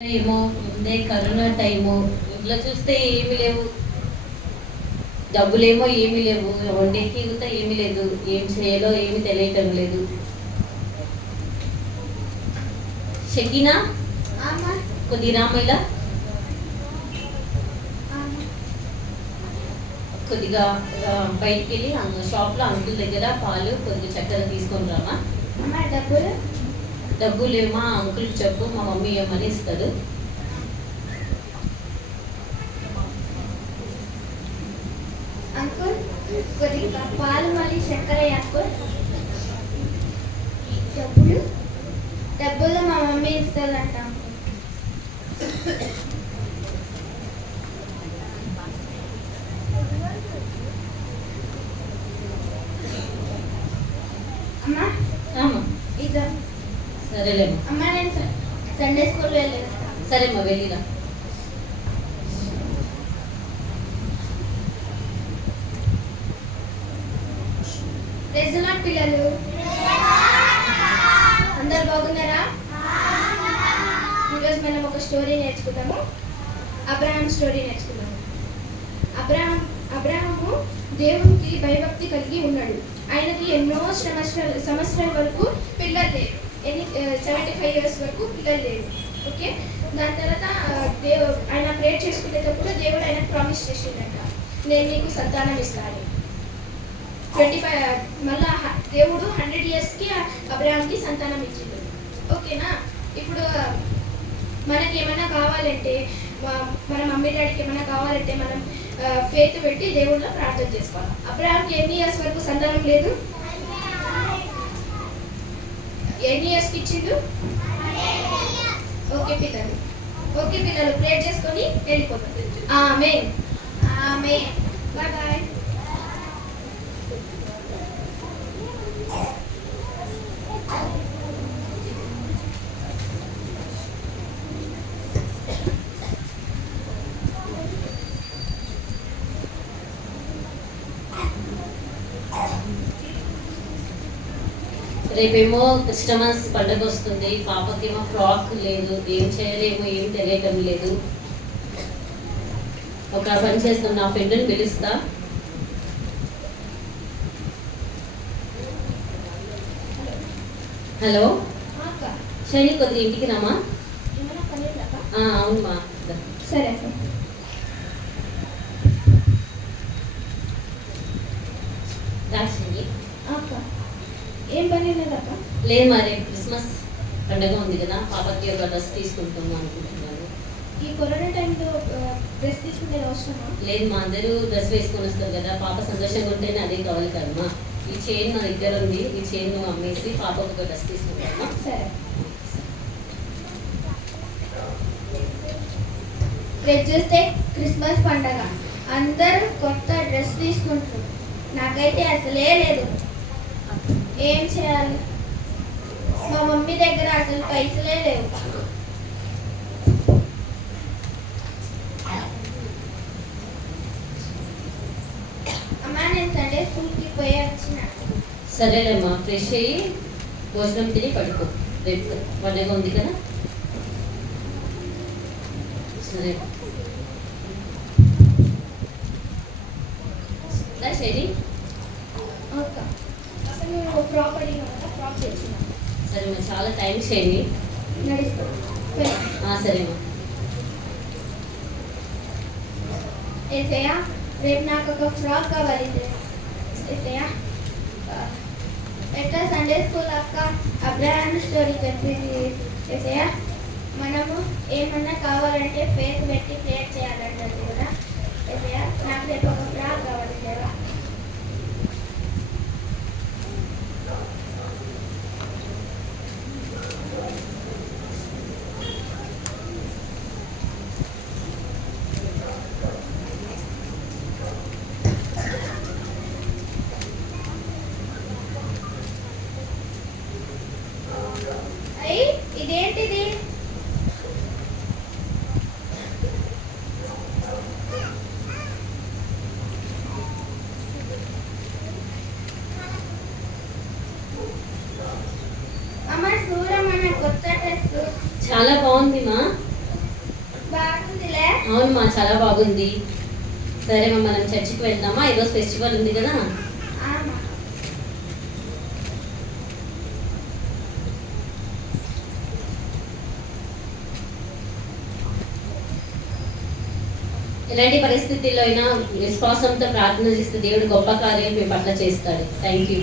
ఏమో ముందే corona time ఇంట్లో చూస్తే ఏమీ లేవు, డబ్బులేమో ఏమీ లేవు, వండేకి కూడా ఏమీ లేదు, ఏం చేయాలో ఏమీ తెలియటం లేదు. షకీనా కొద్ది రామయ్య కొద్దిగా బయటికి వెళ్ళి షాప్లో అంకుల్ దగ్గర పాలు కొద్దిగా చక్కెర తీసుకొని రామా. డబ్బులేమో అంకుల్కి చెప్పు, మా మమ్మీ ఏమని ఇస్తాడు. అంకుల్ కొద్దిగా పాలు మళ్ళీ చక్కెర అంకుల్. డబ్బులు మా మమ్మీ ఇస్తుందంట. అమ్మా ఇదో. సరేలేమ్మా. అమ్మ నేను సండే స్కూల్ వెళ్ళలేదు. సరేమ్మా వెళ్ళిరా. పిల్లలు అందరు బాగున్నారా? ఈరోజు మనం ఒక స్టోరీ నేర్చుకుందాము. అబ్రహాం స్టోరీ నేర్చుకుందాము. అబ్రహాము దేవునికి భయభక్తి కలిగి ఉన్నాడు. ఆయనకి ఎన్నో సంవత్సరాల వరకు పిల్లలు లేరు. 75 years వరకు పిల్లలు లేరు. ఓకే, దాని తర్వాత ఆయన ప్రేయర్ చేసుకునేటప్పుడు దేవుడు ఆయనకు ప్రామిస్ చేసిండట, నేను నీకు సంతానం ఇస్తాను. 25 మళ్ళా దేవుడు 100 yearsకి అబ్రహాంకి సంతానం ఇచ్చిండు. ఓకేనా, ఇప్పుడు మనకి ఏమైనా కావాలంటే, మన మమ్మీ డాడీకి ఏమైనా కావాలంటే మనం ఫేత్ పెట్టి దేవుడిలో ప్రార్థన చేసుకోవాలి. అబ్రహాంకి ఎన్ని ఇయర్స్ వరకు సంతానం లేదు? ఎన్ని ఇయర్స్కి ఇచ్చిండు? ఓకే పిల్లలు ప్రేయర్ చేసుకొని వెళ్ళిపోతాం. Amen amen. Bye bye. రేపేమో క్రిస్టమస్ పండుగ వస్తుంది. పాపకేమో ఫ్రాక్ లేదు, ఏం చేయలేమో ఏం తెలియటం లేదు. ఒక పని చేస్తాం, నా ఫ్రెండ్ని పిలుస్తా. హలో శని, కొద్దిగా ఇంటికి రామా. అవునమ్మా, సరే. రాక్షని ఏం పని లేదక్క? లేదు, మరి క్రిస్మస్ పండుగ ఉంది కదా, పాపకి ఒక డ్రెస్ తీసుకుంటాము అనుకుంటున్నాను. ఈ కరోనా టైంలో డ్రెస్ తీసుకుంటే అవసరమా? లేదు, మా అందరూ డ్రెస్ వేసుకొని వస్తారు కదా, పాప సంతోషంగా ఉంటేనే అదే కావాలి కదమ్మా. ఈ చైన్ నా దగ్గర ఉంది, ఈ చైన్ నువ్వు అమ్మేసి పాపకు ఒక డ్రెస్ తీసుకుంటామా. సరే. రేపు చూస్తే క్రిస్మస్ పండగ, అందరూ కొత్త డ్రెస్ తీసుకుంటారు. నాకైతే అసలే లేదు. ఏం చేయాలి? మా మమ్మీ దగ్గర అసలు పైసలే లేవు. అమ్మా నేను సండే స్కూల్కి పోయి వచ్చిన. సరేలేమ్మా, ఫ్రెష్ అయ్యి భోజనం తిని పడుకో, రేపు పండుగ ఉంది కదా. సరే శని. ఫ్రాక్ అడిగినా కదా, ఫ్రాక్ తెచ్చిన. సరేమ్మా, చాలా టైం శని. సరేమ్మా. ఏసయ్య, రేపు నాకు ఒక ఫ్రాక్ కావాలి. ఏసయ్య, ఎట్లా సండే స్కూల్ అక్క అబ్రహాం స్టోరీ చెప్పింది. ఏసయ్య, మనము ఏమన్నా కావాలంటే ఫేస్ పెట్టి ప్రేయర్ చేయాలంటది కదా. ఏసయ్య, నాకు రేపు ఒక ఫ్రాక్ కావాలి దేవా. ఇదేంటిది? అవునమ్మా, చాలా బాగుంది. సరే అమ్మా, మనం చర్చికి వెళ్దామా? ఈరోజు ఫెస్టివల్ ఉంది కదా. అమ్మా. ఎలాంటి పరిస్థితుల్లో అయినా విశ్వాసంతో ప్రార్థన చేస్తే దేవుడు గొప్ప కార్యం మీ పట్ల చేస్తాడు. Thank you.